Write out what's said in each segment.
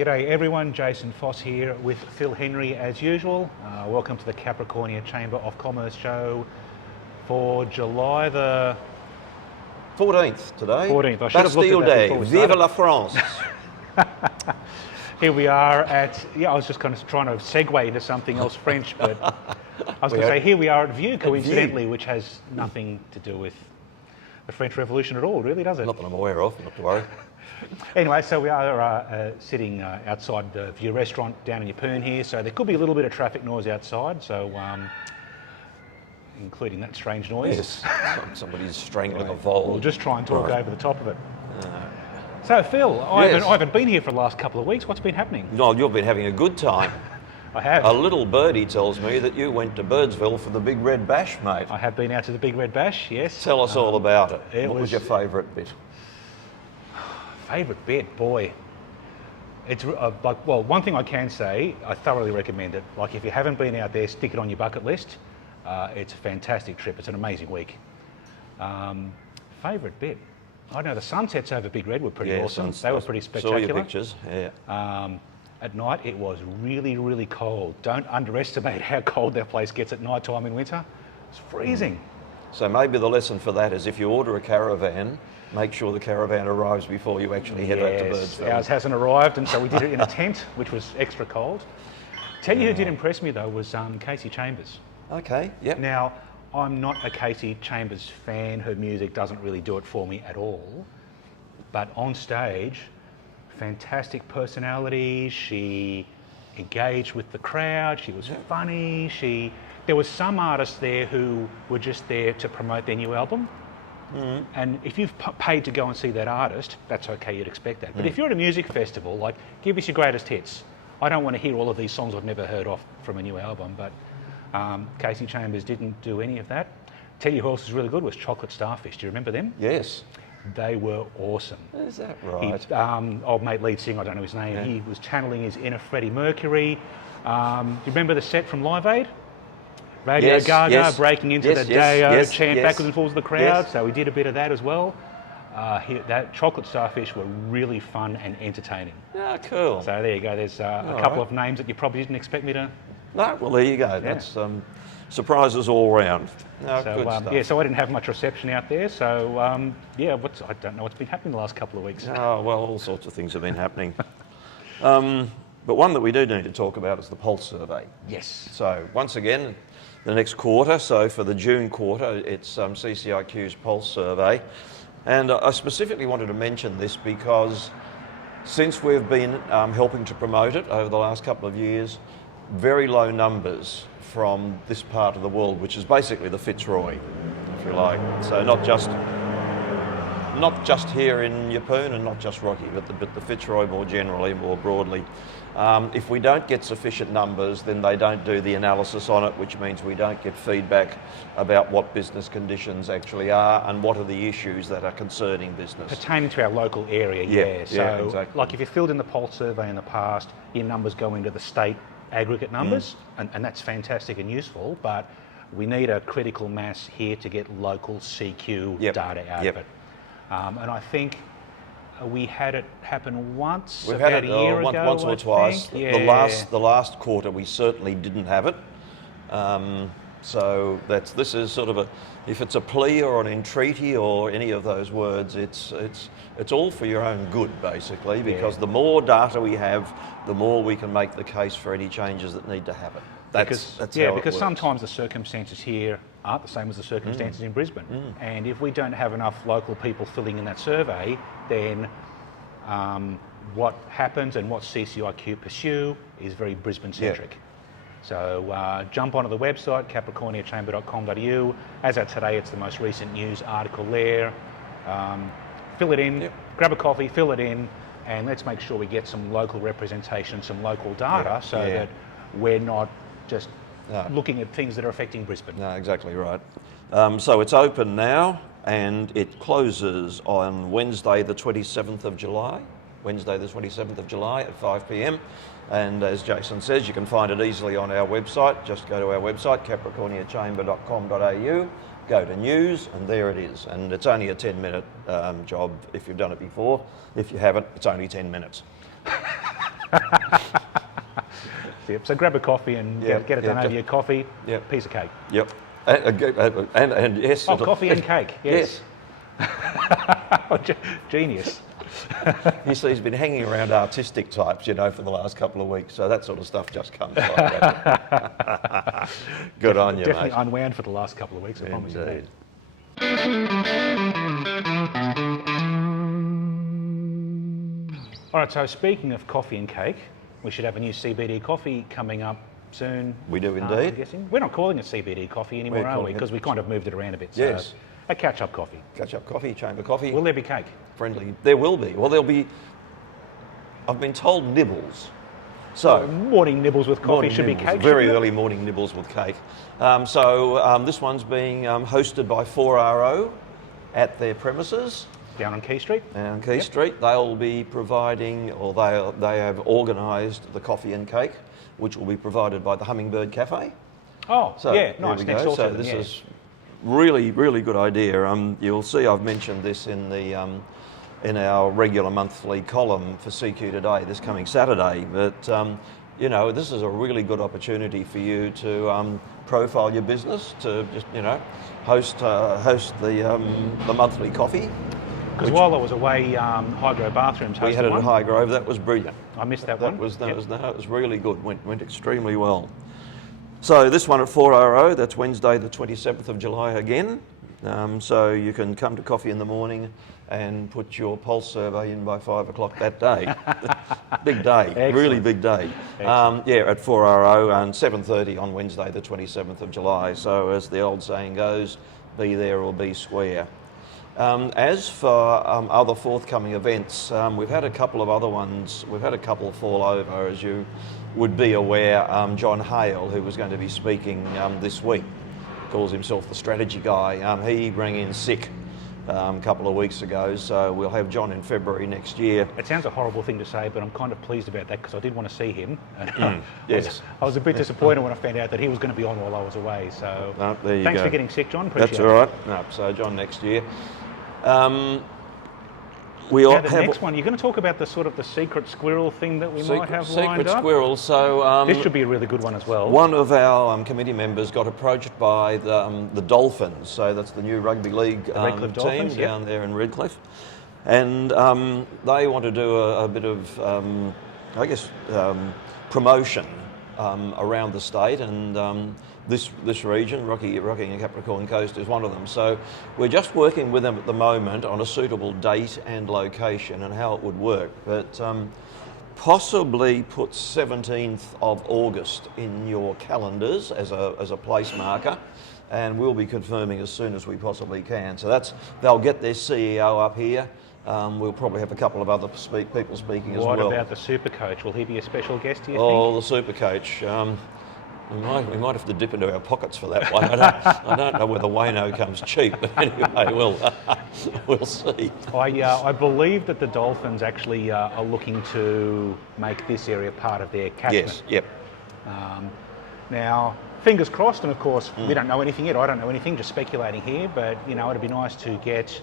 G'day everyone, Jason Foss here with Phil Henry as usual. Welcome to the Capricornia Chamber of Commerce show for July the 14th today. 14th. I should have looked Bastille at that Day. before we Vive started. la France. Here we are at, I was just kind of trying to segue into something else French, but I was going to say here we are at View, coincidentally, which has nothing to do with the French Revolution at all, really, does it? Not that I'm aware of, not to worry. Anyway, so we are sitting outside the View restaurant down in Yeppoon here, so there could be a little bit of traffic noise outside, so including that strange noise. Yes, somebody's strangling a vole. We'll just try and talk Right. over the top of it. So Phil, I Yes. haven't been here for the last couple of weeks. What's been happening? No, you've been having a good time. I have. A little birdie tells me that you went to Birdsville for the Big Red Bash, mate. I have been out to the Big Red Bash, yes. Tell us all about it. it What was was- your favourite bit? Favourite bit, boy. It's well, one thing I can say, I thoroughly recommend it. Like if you haven't been out there, stick it on your bucket list. It's a fantastic trip. It's an amazing week. Favourite bit? I don't know, the sunsets over Big Red were pretty awesome. They were pretty spectacular. Saw your pictures, yeah. At night it was really, really cold. Don't underestimate how cold that place gets at night time in winter. It's freezing. So maybe the lesson for that is if you order a caravan, make sure the caravan arrives before you actually head out to Birdsville. Ours hasn't arrived, and so we did it in a tent, which was extra cold. Tell you who did impress me though was Casey Chambers. Okay, yep. Now, I'm not a Casey Chambers fan. Her music doesn't really do it for me at all. But on stage, fantastic personality. She engaged with the crowd. She was funny. There was some artists there who were just there to promote their new album. And if you've paid to go and see that artist, that's okay, you'd expect that. But if you're at a music festival, like, give us your greatest hits. I don't want to hear all of these songs I've never heard of from a new album, but Casey Chambers didn't do any of that. Tell you who else was really good was Chocolate Starfish. Do you remember them? Yes. They were awesome. Is that right? Old mate lead singer, I don't know his name, he was channeling his inner Freddie Mercury. Do you remember the set from Live Aid? Radio Yes, Gaga yes. breaking into Yes, the yes, Day-O yes, chant yes. backwards and forwards of the crowd, Yes. so we did a bit of that as well. That Chocolate Starfish were really fun and entertaining. Ah, cool. So there you go, there's a couple of names that you probably didn't expect me to... No, well, there you go. That's surprises all round. No, So, good stuff. yeah, so I didn't have much reception out there, so I don't know what's been happening the last couple of weeks. Oh, well, all sorts of things have been happening. But one that we do need to talk about is the Pulse Survey. Yes. So, once again, the next quarter, so for the June quarter, it's CCIQ's Pulse Survey. And I specifically wanted to mention this because since we've been helping to promote it over the last couple of years, very low numbers from this part of the world, which is basically the Fitzroy, if you like. So not just here in Yeppoon and not just Rocky, but the Fitzroy more generally, more broadly. If we don't get sufficient numbers, then they don't do the analysis on it, which means we don't get feedback about what business conditions actually are and what are the issues that are concerning business. Pertaining to our local area, Yeah, So, yeah, exactly. like if you filled in the Pulse survey in the past, your numbers go into the state aggregate numbers, and that's fantastic and useful, but we need a critical mass here to get local CQ data out of it. And I think we had it happen once, We've about had it a year ago, once or I twice. think. The last quarter we certainly didn't have it. So this is sort of if it's a plea or an entreaty or any of those words, it's all for your own good basically, because the more data we have, the more we can make the case for any changes that need to happen. That's how it because works. sometimes the circumstances here aren't the same as the circumstances in Brisbane. And if we don't have enough local people filling in that survey, then what happens and what CCIQ pursue is very Brisbane-centric. So jump onto the website, capricorniachamber.com.au. As at today, it's the most recent news article there. Fill it in, grab a coffee, fill it in, and let's make sure we get some local representation, some local data, so that we're not just looking at things that are affecting Brisbane. No, exactly right. So it's open now and it closes on Wednesday the 27th of July. Wednesday the 27th of July at 5 p.m. And as Jason says, you can find it easily on our website. Just go to our website, capricorniachamber.com.au, go to news, and there it is. And it's only a 10-minute job if you've done it before. If you haven't, it's only 10 minutes. Yep. So grab a coffee and get it done over your coffee. Yep. Piece of cake. Yep. And yes. Oh, coffee and cake. Yes. Yes. Genius. He's been hanging around artistic types, for the last couple of weeks, so that sort of stuff just comes like that. Good on you, Definitely mate. unwound for the last couple of weeks, I promise you that. All right, so speaking of coffee and cake, we should have a new CBD coffee coming up soon. We do I'm indeed. guessing. We're not calling it CBD coffee anymore, We're are we? calling it- Because we kind of moved it around a bit. So Yes. a catch-up coffee. Catch-up coffee, chamber coffee. Will there be cake? Friendly. There will be. Well, there'll be, I've been told, nibbles. So, Morning nibbles with coffee morning should nibbles, be cake. very shouldn't it? early morning nibbles with cake. This one's being hosted by 4RO at their premises. Down on Key Street. And Key Street, they'll be providing, or they have organised the coffee and cake, which will be provided by the Hummingbird Cafe. Oh, So yeah, there nice. we Next go. door to So them, this yeah. is really, really good idea. You'll see I've mentioned this in the in our regular monthly column for CQ Today this coming Saturday. But this is a really good opportunity for you to profile your business, to just host the monthly coffee. Because while I was away, Hydro Bathrooms hosted We had it one. at High Grove. That was brilliant. I missed that That one. was Yep. that was really good. Went extremely well. So this one at 4RO. That's Wednesday, the 27th of July again. So you can come to coffee in the morning and put your pulse survey in by 5 o'clock that day. Big day, Excellent. really big day. At 4RO and 7:30 on Wednesday, the 27th of July. So as the old saying goes, be there or be square. As for other forthcoming events, we've had a couple of other ones. We've had a couple fall over, as you would be aware. John Hale, who was going to be speaking this week, calls himself the strategy guy. He rang in sick a couple of weeks ago, so we'll have John in February next year. It sounds a horrible thing to say, but I'm kind of pleased about that because I did want to see him. Yes. I was a bit disappointed when I found out that he was going to be on while I was away. So There you thanks go. for getting sick, John. Appreciate That's it. all right. No, so John next year. We Now, all the have next one, you're going to talk about the sort of the secret squirrel thing that we might have lined secret up. squirrel. So This should be a really good one as well. one of our committee members got approached by the Dolphins, so that's the new rugby league Redcliffe team Dolphins, yep. down there in Redcliffe, and they want to do a bit of, promotion around the state, and this region, Rocky and Capricorn Coast, is one of them. So we're just working with them at the moment on a suitable date and location and how it would work, but possibly put 17th of August in your calendars as a place marker, and we'll be confirming as soon as we possibly can. So they'll get their CEO up here. We'll probably have a couple of other people speaking as well. What about the super coach? Will he be a special guest, do you Oh, the super coach. We might have to dip into our pockets for that one. I don't know whether Wayno comes cheap, but anyway, we'll see. think? I believe that the Dolphins actually are looking to make this area part of their catchment. Yes, yep. Now, fingers crossed, and of course, we don't know anything yet. I don't know anything, just speculating here, but, it'd be nice to get,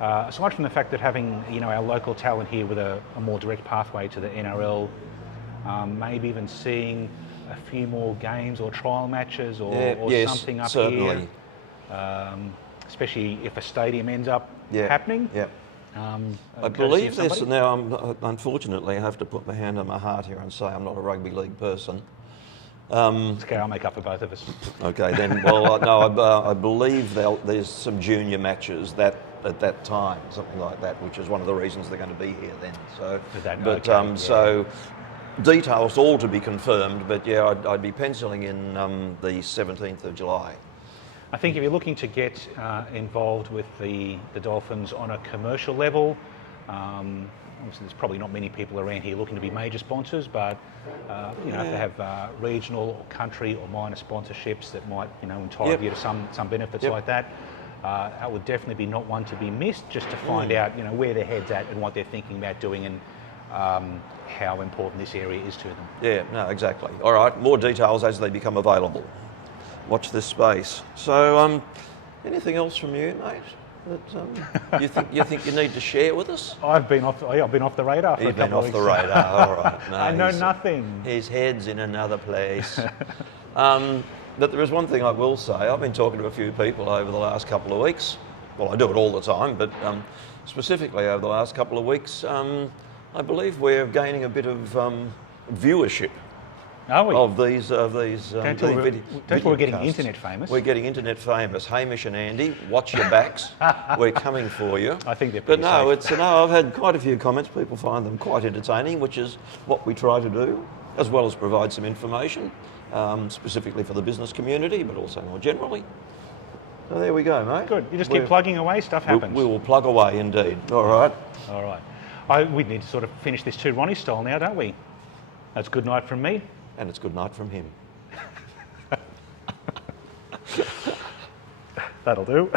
aside from the fact that having, our local talent here with a more direct pathway to the NRL, maybe even seeing a few more games or trial matches or yes, something up certainly. here, especially if a stadium ends up Yeah, happening. yeah. I courtesy believe of this somebody. now. Unfortunately, I have to put my hand on my heart here and say I'm not a rugby league person. It's okay, I'll make up for both of us. Okay, then. Well, no, I believe there's some junior matches at that time, something like that, which is one of the reasons they're going to be here then. So, so details all to be confirmed, but yeah, I'd be penciling in the 17th of July. I think if you're looking to get involved with the Dolphins on a commercial level, obviously there's probably not many people around here looking to be major sponsors, but if they have regional or country or minor sponsorships that might entitle you to some benefits like that, that would definitely be not one to be missed, just to find out where their head's at and what they're thinking about doing, and how important this area is to them. Yeah, no, exactly. All right, more details as they become available. Watch this space. So, anything else from you, mate? that you think you need to share with us? I've been off the radar for He's a been couple off of the weeks. radar. All right. No, I know he's- nothing. His head's in another place. But there is one thing I will say. I've been talking to a few people over the last couple of weeks. Well, I do it all the time, but specifically over the last couple of weeks, I believe we're gaining a bit of viewership Are we? of these Don't tell we're getting videocasts. internet famous. We're getting internet famous. Hamish and Andy, watch your backs. We're coming for you. I think they're But pretty no, safe. I've had quite a few comments. People find them quite entertaining, which is what we try to do, as well as provide some information, specifically for the business community, but also more generally. So there we go, mate. Good. You just keep plugging away, stuff happens. We will plug away indeed. All right. All right. We need to sort of finish this too Ronnie style now, don't we? That's good night from me. And it's good night from him. That'll do.